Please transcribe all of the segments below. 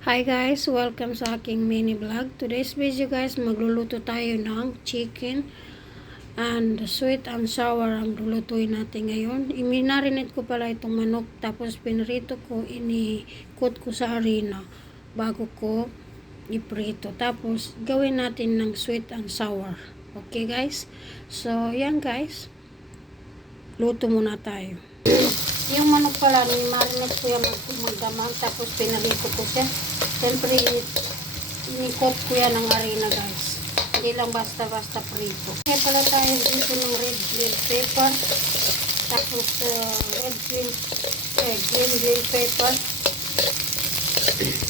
Hi guys, welcome sa aking mini vlog. Today's video guys, magluluto tayo ng chicken and sweet and sour ang lulutuin natin ngayon. Iminarinate ko pala itong manok, tapos pinrito ko, inikot ko sa harina bago ko iprito. Tapos gawin natin ng sweet and sour. Okay guys? So yan guys, luto muna tayo. Yung manok pala, ni-marinate ko yan magdamag, tapos pinarito ko siya. Siyempre, inikot ko yan ng harina guys. Hindi lang basta-basta prito. Kaya pala tayo dito ng red bell pepper. Tapos green bell pepper.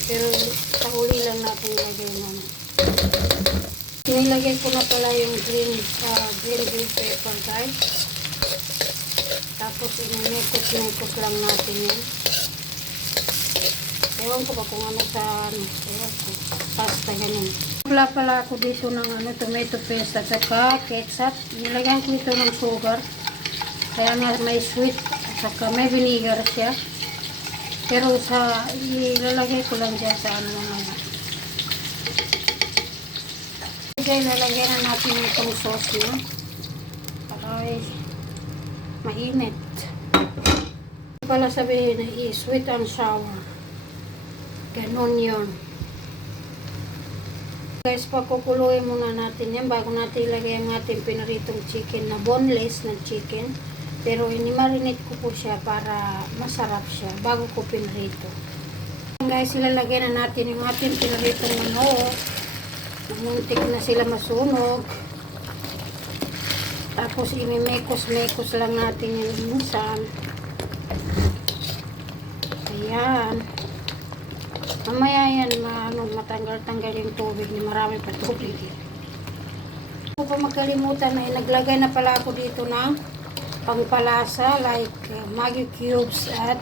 Pero sa huli lang natin ilagay naman. Nilagay ko na pala yung green bell pepper guys. Tapos inikot lang natin yan. Ewan ko ba kung ano sa ewan ko. Pasta ganun. Wala pala ako dito ng tomato paste at saka ketchup. Nilagyan ko ito ng sugar. Kaya nga may sweet at saka may vinegar siya. Pero ilalagay ko lang dyan sa naman. Ilalagay na natin itong sauce na. Para mainit. Pala sabihin na sweet and sour. Ganon yun. Guys, pakukuluin muna natin yan bago natin ilagay ang ating pinaritong chicken na boneless na chicken. Pero ini-marinate ko po siya para masarap siya bago ko pinarito. Guys, ilalagay na natin yung ating pinaritong manok. Muntik na sila masunog. Tapos imimekos-mekos lang natin yung minsan. Ayan. Mamaya yan, matanggal-tanggal yung tubig. Marami pa tubig. Huwag pa magkalimutan na naglagay na pala ako dito ng pangpalasa like Maggi cubes at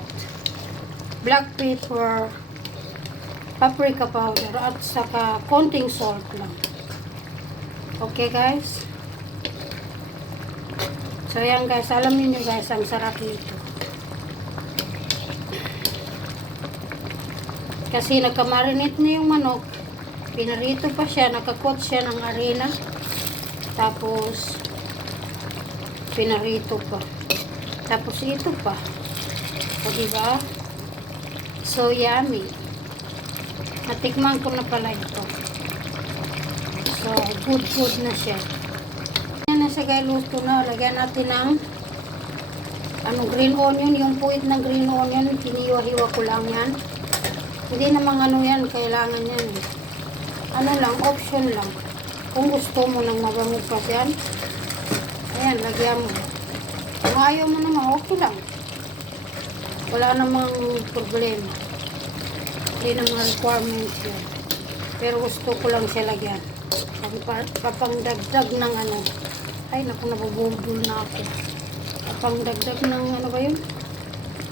black pepper, paprika powder at saka konting salt lang. Okay guys? So yan guys, alam niyo guys, ang sarap nito. Kasi nagkamarinate na yung manok, pinarito pa siya, nakakot siya ng harina, tapos pinarito pa. Tapos ito pa. O diba? So yummy. Natikman ko na pala ito. So good na siya. Nasa luto na, lagyan natin ng green onion, yung puwit ng green onion, hiniwa-hiwa ko lang yan. Hindi namang yan, kailangan yan. Lang, option lang. Kung gusto mo nang mabango pa yan, ayan, lagyan mo. Kung ayaw mo naman, okay lang. Wala namang problema. Hindi namang requirements yan. Pero gusto ko lang siya lagyan. Kapangdagdag ng ay, naku, nabubulbul na ako. Kapangdagdag ng ba yun?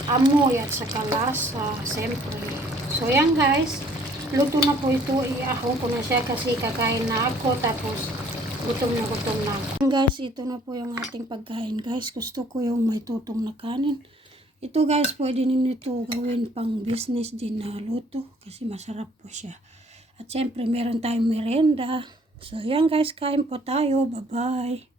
Amoy at saka lasa, siyempre. So, yan guys. Luto na po ito. Iahon ko na siya kasi kakain na ako. Tapos, gutom na ako. Guys, ito na po yung ating pagkain. Guys, gusto ko yung may tutong na kanin. Ito guys, pwede ninyo ito gawin pang business din na luto. Kasi masarap po siya. At siyempre, meron tayong merienda. So, yan guys, kain po tayo. Bye-bye.